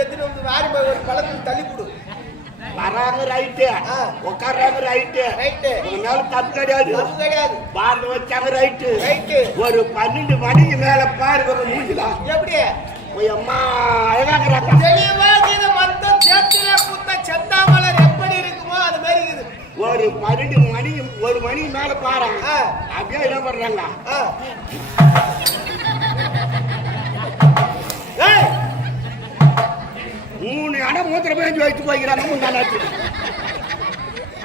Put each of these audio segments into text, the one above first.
எடுத்துட்டு வந்து வாரி போய் ஒரு பழத்துல தள்ளி கொடு. வராங்க ரைட்டு. உட்கார்றாங்க ரைட்டு ரைட்டு உங்க மேல தப்பு கிடையாது. கிடையாது. பார்ல வச்சாங்க ரைட்டு ரைட்டு ஒரு பன்னெண்டு மணிக்கு மேல பாருங்க மூஞ்சிலாம் எப்படி? போய் அம்மா அழகாங்கிறாங்க. தெளிவா இது மொத்த சேத்துல குத்த செந்தாமலர் எப்படி இருக்குமோ அது மாதிரி இருக்குது. ஒரு பன்னெண்டு மணி ஒரு மணி மேல பாரு. அப்படியே என்ன பண்றாங்க? மூணு இடம் மூத்திர பேஞ்சு வச்சு போய்க்கிறாங்க முந்தானாச்சு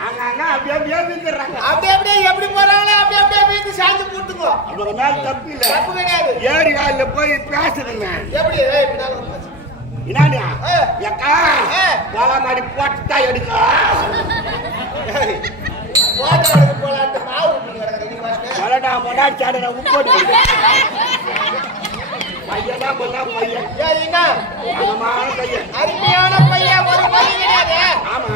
அங்கங்க அப்படியே அப்படியே வீந்துடுறாங்க அப்படி அப்படியே எப்படி போறாங்களோ அப்படி அப்படியே வீட்டு சாஞ்சு போட்டுங்க. அவங்க மேல தப்பு இல்ல. தப்பு கிடையாது. ஏரி காலில் போய் பேசுறேங்க எப்படி? ஏய், பின்னால வந்து பேசு. என்னடியா ஆ. எக்கா. வேலை மாடி போட்டா எடுக்கா. போலான்ட்டு மாவு பாட்டுக்கு. மொடாடி சாடன பையனா பண்ணா பையன் என்ன? அகமான பையன் அருமையான பையன் ஒரு வழி கிடையாது. ஆமா.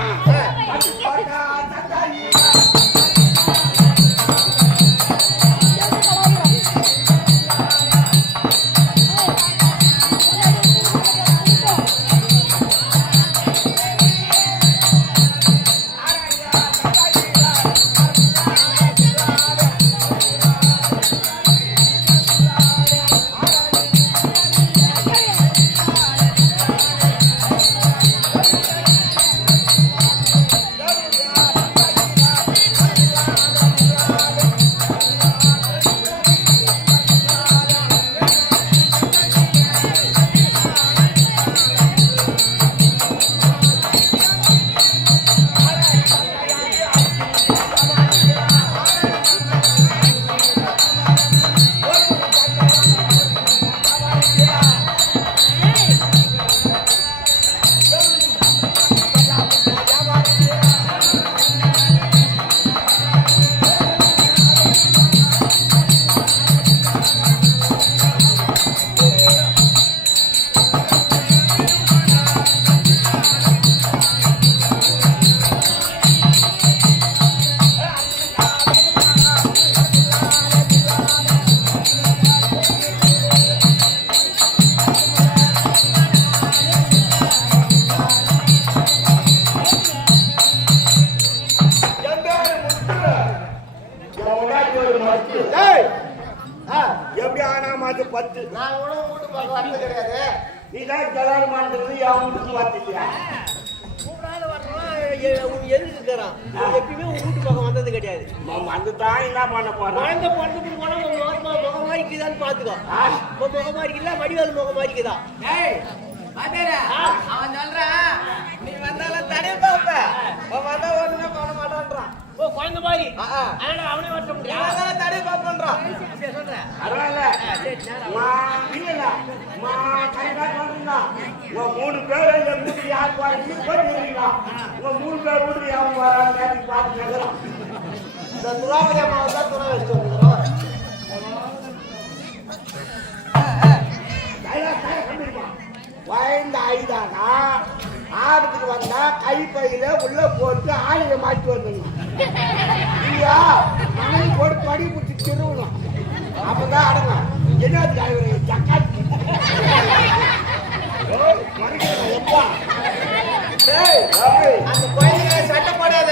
மாண்டது என் வீட்டுக்கு மாத்திட்டியா கூப்பிடாத வரலாம் எதுக்கு இருக்கிறான்? எப்பயுமே உன் வீட்டு பக்கம் வந்தது கிடையாது. வந்து தான் என்ன பண்ண போறான் குழந்தை பிறந்ததுக்கு போனா உன் முகமா முகம் இருக்குதான்னு பாத்துக்கோ. உன் முகம் மாதிரி இருக்குல்ல வடிவால் முகம் மாதிரி இருக்குதா? ஏய்? அவன் சொல்றான், நீ வந்தாலும் தடை பாப்ப. அவன் வந்தா ஒண்ணுமே பண்ண மாட்டான்றான். ஓ குழந்தை மாதிரி. அதனால அவனே வர நீ முடியும் வந்தாலும் தடை பாப்பன்றான். சொல்றேன். பரவாயில்ல. மா இல்ல மா கரெக்டா சொல்றீங்க உங்க மூணு பேர் இந்த வீட்டுக்கு யார் போறீங்க? போறீங்க உங்க மூணு பேர் வீட்டுக்கு யாரும் வராங்க நேரத்துக்கு பார்த்து கேட்கலாம். இந்த துராபதி அம்மாவை தான் துணை வயந்த ஐதானா ஆபத்துக்கு வந்தா கைப்பையில உள்ள போட்டு ஆயுத மாட்டி வந்துடணும். இல்லையா? மணல் போட்டு படி பிடிச்சி திருவணும். அப்பதான் அடங்கும் என்ன சக்காத்தி. ஏய், ஏய், அந்த குழந்தைகளை சட்டை போடாத.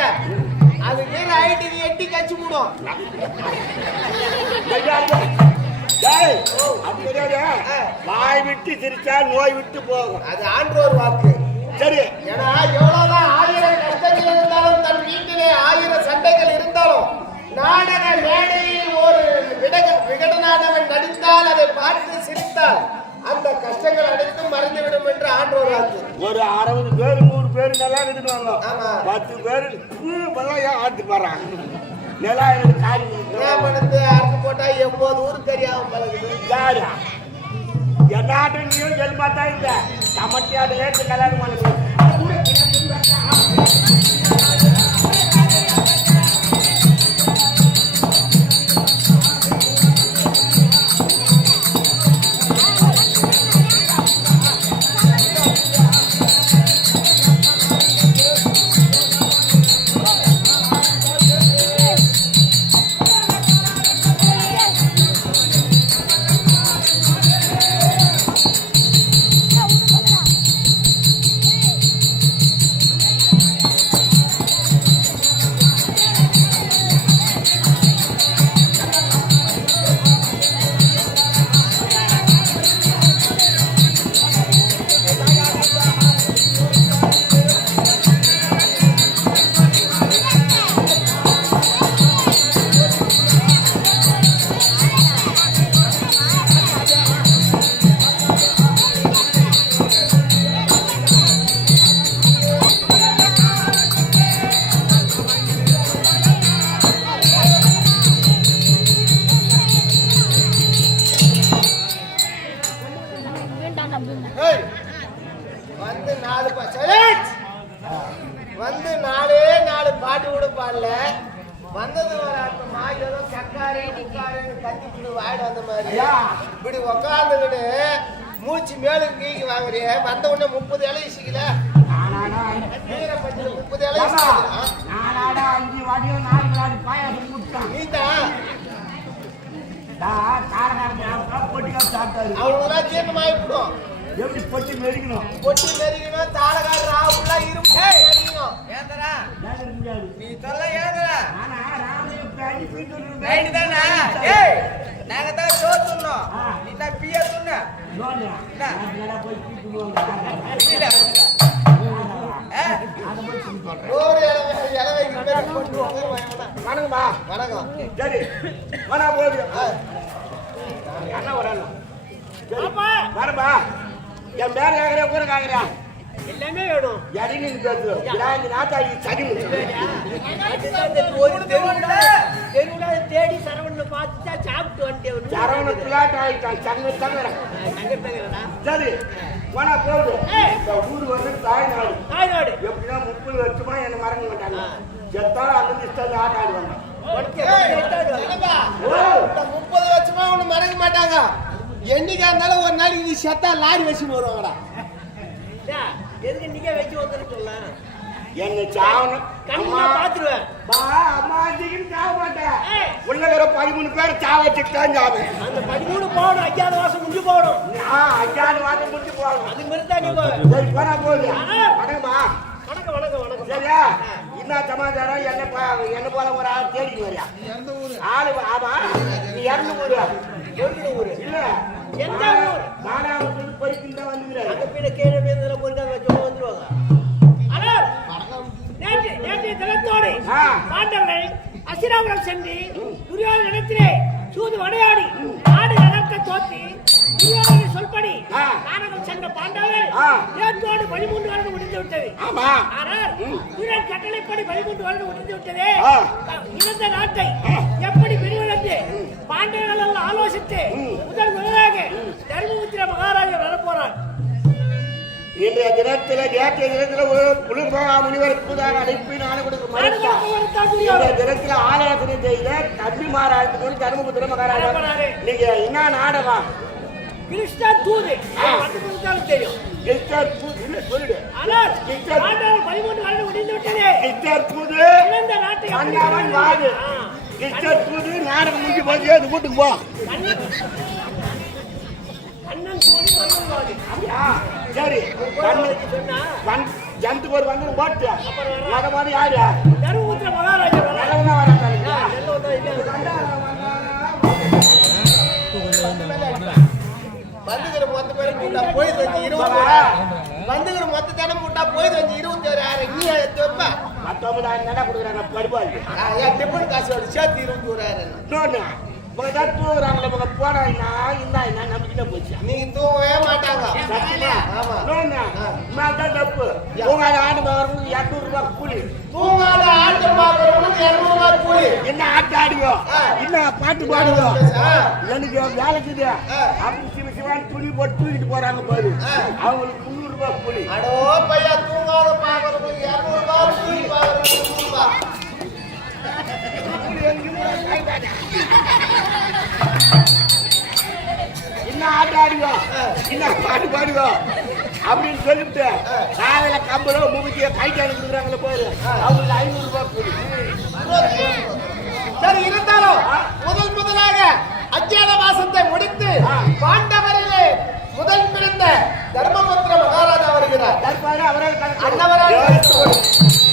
அது கீழே ஹைட்டு நீ எட்டி கச்சி மூடும். வாய் விட்டு சிரிச்சா நோய் விட்டு போகும். அது ஆண்டோர் வாக்கு. சரி. ஏன்னா எவ்வளவுதான் ஆயிரம் கஷ்டங்கள் இருந்தாலும் தன் வீட்டிலே ஆயிரம் சண்டைகள் இருந்தாலும் நாடக மேடையில் ஒரு விடக விகடனானவன் நடித்தால் அதை பார்த்து சிரித்தால் அந்த கஷ்டங்கள் அனைத்தும் மறைந்துவிடும் என்று ஆண்டோர் வாக்கு ஒரு அறுபது பேர் நூறு பேர் நல்லா எடுத்துட்டு ஆமா. பத்து பேர் ஏன் ஆட்டு போறாங்க. நிலா காரியம் ஏமானத்தை அறுத்து போட்டா எண்பது ஊருக்கு தெரியாம பழகுது. யாரு? என்னாட்டு நீயும் ஜென்மாத்தா இல்ல. ஏற்று கல்யாணம் பண்ணுது பாடல வந்தது ஒரு அர்த்தமா ஏதோ சக்காரி உட்காருன்னு கத்திட்டு வாயிடு வந்த மாதிரி. இப்படி உக்காந்துக்கிட்டு மூச்சு மேலும் கீக்கி வாங்குறிய. வந்த உடனே முப்பது இலை இசிக்கல முப்பது இலை அஞ்சு வாடியும் நாலு நாலு பாயாசம் கொடுத்தான் நீ தான் காரகாரம் பொட்டிக்கா சாப்பிட்டாரு. அவனுங்களாம் ஜீரணமாயிடும் எப்படி பொட்டி மெரிக்கணும் பொட்டி நெருங்கினோம் தாளகார நாங்க தான் நீ தான் பிய சொன்ன வணக்கம்மா. வணக்கம். சரி. வேணா போகுது என்ன வரணும் வரப்பா என் பேர கேக்குறியா கூட கேக்குறியா எல்லாமே வேணும்? எடினு பேசு இந்த நாத்தாடி சரி ஒரு தெருவுல தேடி சரவணனை பார்த்துட்டா சாப்பிட்டு வந்துட்டேன் சரவண பிளாட் ஆயிட்டான் சங்க தங்குறேன் சரி வேணா போகுது இந்த ஊர் வந்து தாய்நாடு. தாய்நாடு. எப்படின்னா முப்பது வருஷமா என்ன மறக்க மாட்டாங்க. செத்தாலும் அந்த இஷ்டம் ஆட்ட ஆடுவாங்க முப்பது வருஷமா ஒண்ணு மறக்க மாட்டாங்க. என்னைக்கா இருந்தாலும் ஒரு நாளைக்கு நீ செத்தா லாரி வச்சுன்னு வருவாங்கடா. எதுக்கு நீங்க வச்சு வந்துட்டு சொல்லலாம் என்ன சாவணும்? கண்ணா பாத்துருவேன். பா அம்மா சீக்கிரம் சாவ மாட்டேன். உள்ள வேற பதிமூணு பேர் சாவ வச்சுட்டு தான் சாவேன் அந்த பதிமூணு போகணும் அஞ்சாவது மாசம் முடிஞ்சு போகணும். நான் அஞ்சாறு வாரம் முடிச்சு போகணும். அது மாதிரி தான் நீ சரி போனா போகுது. வணக்கம்மா. வணக்கம் வணக்கம் வணக்கம். சரியா? என்ன சமாச்சாரம்? என்ன ப- என்ன போல ஒரு ஆள் தேடி வரியா ஆளு ஆமா. நீ இறந்து ஊரு? எந்த ஊரு? இல்ல. எந்த ஊர்? மானாமத்து பொறுக்கின்ற வந்துக்கிறாரு பின்ன கீழே பாண்டவர்கள் அசிராபுரம் சென்று துரியோதன இடத்திலே சூது விளையாடி நாடு நகர்த்த தோற்றி துரியோதன சொல்படி. நாடகம் சென்ற பாண்டவர்கள் ஆ. நேற்றோடு பதிமூன்று வருடம் முடிந்து விட்டது. ஆனால் வீரர் கட்டளைப்படி பதிமூன்று வருடம் முடிந்து விட்டதே. ஆ. இருந்த நாட்டை எப்படி பெறுவதற்கு பாண்டியர்கள் ஆலோசித்து முதல் முதலாக தர்மபுத்திர மகாராஜா வரப்போறார். இன்றைய தினத்துல நேற்றைய தினத்துல குளிர்போகா முனிவர் புதாக அழைப்பு நாடு கொடுக்க மறுத்தார் இன்றைய தினத்துல ஆலோசனை செய்த தம்பி மாறாட்டுக்கு தர்மபுத்திர மகாராஜா. நீங்க என்ன நாடகம்? கிருஷ்ணா தூது. தெரியும். கிறிஸ்டர் பூ- இல்ல, சொல்லிடு. கிறிஸ்டர் கண்ணவன் வாது. கிறிஸ்டர் புது நாடகம் முடிஞ்சு போச்சு. அது வீட்டுக்கு போ. சரி ஜனத்துக்கு ஒரு வந்து ஓட்டு மாதிரி யாரு தருமபுத்திர மகாராஜா நல்லவனா வராங்க நெல்லை வந்தா இல்ல வந்துகிற மொத்த பேரும் கூட்டா போயிட்டு வந்து இருபத்தி வந்துகிற மொத்த தினம் கூட்டா போயிட்டு வந்து இருபத்தி ஒரு ஆயிரம் நீ வைப்ப பத்தொன்பதாயிரம் தானே கொடுக்குறாங்க என் டிஃபன் காசோட சேர்த்து இருபத்தி உங்க தான் தூங்குறாங்களே இந்த என்ன நம்பிக்கிட்ட போச்சு. நீங்க தூங்கவே மாட்டாங்க. மேல்தான் தப்பு. தூங்காத ஆடு மகருக்கு இரநூறு ரூபாய் கூலி. தூங்காத ஆட்டு பாக்குறவங்களுக்கு இருநூறு ரூபாய் கூலி. என்ன ஆட்டு ஆடுங்க. என்ன பாட்டு பாடுங்க. எனக்கு வேலைக்குது. ஆ. அப்படி சிவ சிவான் துணி போட்டு தூக்கிட்டு போறாங்க பாரு. அவங்களுக்கு முந்நூறு ரூபாய் கூலி. அடோ பையா தூங்காத பாக்குறவங்களுக்கு இருநூறு ரூபாய் கூலி பாக்குறவங்களுக்கு நூறு ரூபாய் ஆட்டு ஆடுங்க என்ன பாட்டு பாடுங்க அப்படின்னு சொல்லிட்டு காலையில கம்பளம் முகத்திய கைட்டாண்டு கொடுக்குறாங்களே பாரு. அவங்களுக்கு ஐநூறு ரூபாய் கூலி சரி இருந்தாலும் முதல் முதலாக அஜ்ஞான வாசத்தை முடித்து பாண்டவரிலே முதல் பிறந்த தர்மபுத்திர மகாராஜா வருகிறார். தற்பாரு